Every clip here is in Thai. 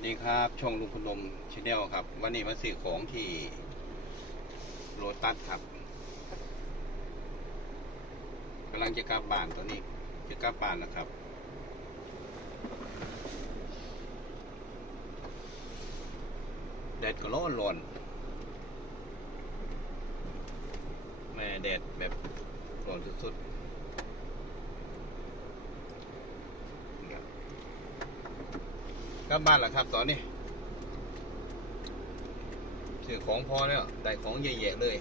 สดีครับช่องลุงพนมชาแนลครับ วันนี้มาซื้อของที่โรตัสครับกำลังจะกลับบ้านตอนนี้จะกลับบ้านแล้วครับ แดดก็ร้อนร้อนแม่แดดแบบร้อนสุดๆครับ กลับบ้านแล้วครับ ตอนนี้ซื้อของพอแล้วได้ของเยอะๆเลย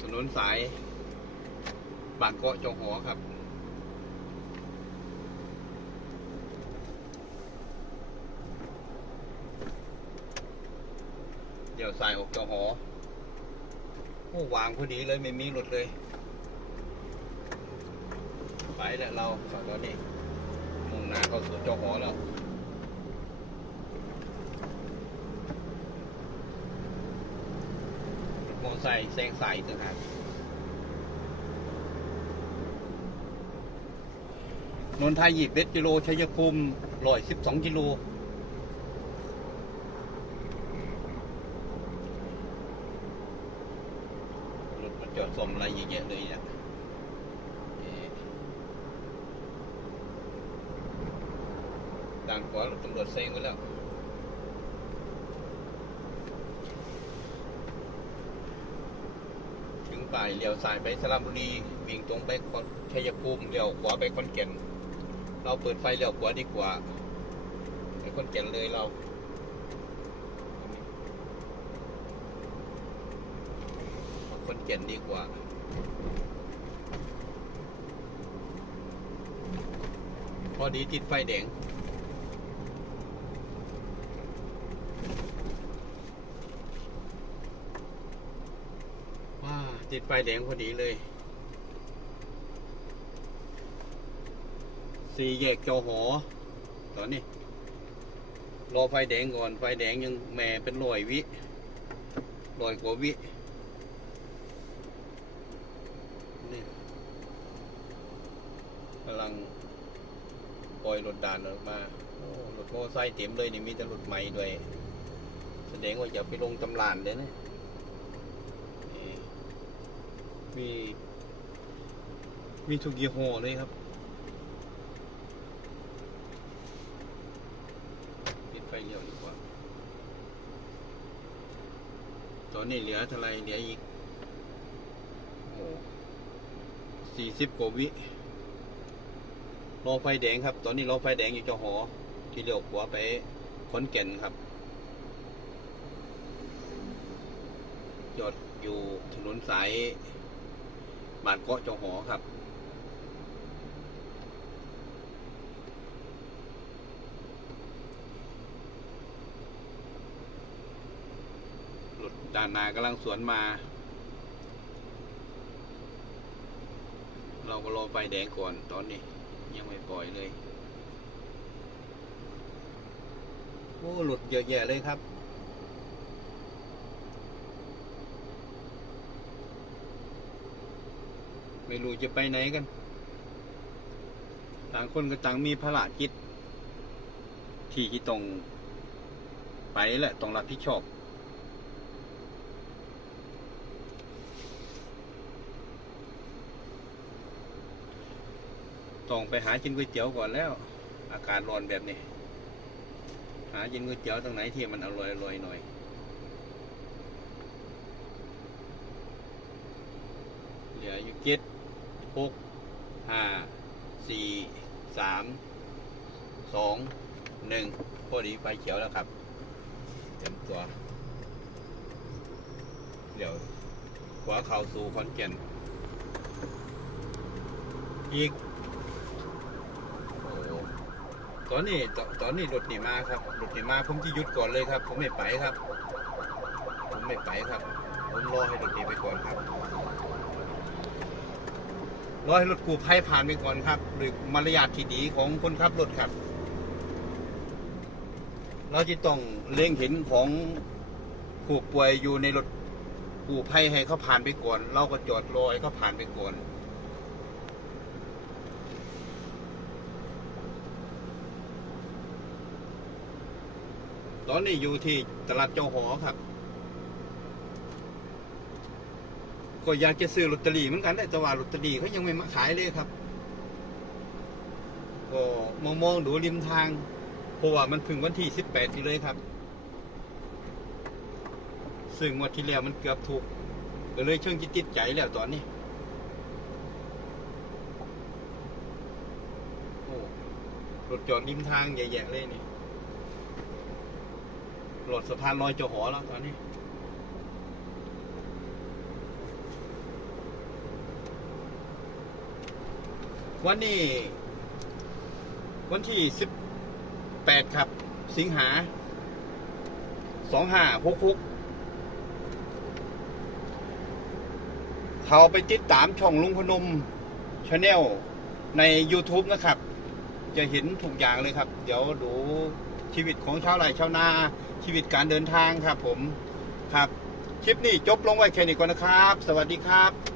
ถนนสายบางเกาะจงหัวครับเดี๋ยวสายออกจงหอโอ้วางพอดีเลยไม่มีรถเลย ไปแล้วเราฝั่งตอนนี้มุ่งหน้าเข้าสู่เจ้าหอแล้วมอเตอร์ไซค์แซงสายต่างหากนนทายยีบเบ็ดกิโลชัยภูมิร้อยสิบสองกิโล รถมาจอดสมอะไรเยอะๆเลยเนี่ยเอ๊ะ ด่านขวารถตำรวจเซ็งไว้แล้วถึงป่ายเลี้ยวซ้ายไปสระบุรีวิ่งตรงไปคอนชัยภูมิเลี้ยวขวาไปคอนแก่น เราเปิดไฟเลี้ยวขวาดีกว่าไปคอนแก่นเลยเราคนเก่นดีกว่าพอดีติดไฟแดง ติดไฟแดงพอดีเลย สี่แยกจอหอ ตอนนี้ รอไฟแดงก่อน ไฟแดงยังแม่เป็นรอยวิรอยกว่าวินี่กำลังปล่อยรถด่านออกมารถมไซค์เต็มเลยนี่มีแต่รถใหม่ด้วย แสดงว่าอย่าไปลงตำลานเลยนะนี่ มี มีทุกยี่ห้อเลยครับ ปิดไฟเลี้ยวดีกว่า ตอนนี้เหลือเท่าไรเหลืออีก โอ้สี่สิบกว่าวิรอไฟแดงครับ ตอนนี้รอไฟแดงอยู่เจ้าหอ ที่เลี้ยวขวาไปขอนแก่นครับ จอดอยู่ถนนสาย บานเกาะเจ้าหอครับรถด้านหน้ากำลังสวนมา เราก็รอไฟแดงก่อนตอนนี้ ยังไม่ปล่อยเลย โอ้หลุดเยอะแยะเลยครับ ไม่รู้จะไปไหนกัน ต่างคนก็ต่างมีภารกิจ ที่ที่ต้องไปแหละต้องรับผิดชอบ ต้องไปหากินก๋วยเตี๋ยวก่อนแล้ว อากาศร้อนแบบนี้ หากินก๋วยเตี๋ยวตรงไหนที่มันอร่อยอร่อยหน่อยเหลืออยู่เจ็ด หกห้าสี่สามสองหนึ่งพอดีไฟเขียวแล้วครับเต็มตัว เดี๋ยวขวาเข่าสู่คอนแก่นอีกอตอนนี้ตตอนนี้รถหนีมาครับรถหนีมาผมจะหยุดก่อนเลยครับ ผมไม่ไปครับ ผมไม่ไปครับ ผมรอให้รถหนีไปก่อนครับ รอให้รถกู้ภัยผ่านไปก่อนครับหรือมารยาทที่ดีของคนขับรถครับ เราจะต้องเล็งเห็นของผู้ป่วยอยู่ในรถกู้ภัยให้เขาผ่านไปก่อน เราก็จอดรอให้เขาผ่านไปก่อนตอนนี้อยู่ที่ตลาดเจ้าหอครับ ก็อยากจะซื้อลอตเตอรี่เหมือนกันแต่ว่าลอตเตอรี่เขายังไม่มาขายเลยครับ ก็มองมองดูริมทางเพราะว่ามันถึงวันที่สิบแปดอยู่เลยครับ ซึ่งงวดที่แล้วมันเกือบถูกก็เลยเชิงจิตติดใจแล้วตอนนี้โอ้รถจอดริมทางใหญ่ๆเลยนี่รถสะพานลอยเจ้าหอแล้วตอนนี้ วันนี้ วันที่สิบแปดครับ สิงหาสองห้าหกหกเขาไปติดตามช่องลุงพนมชาแนลใน YouTube นะครับ จะเห็นทุกอย่างเลยครับ เดี๋ยวดูชีวิตของชาวไร่ชาวนาชีวิตการเดินทางครับผมครับ คลิปนี้จบลงไว้แค่นี้ก่อนนะครับ สวัสดีครับ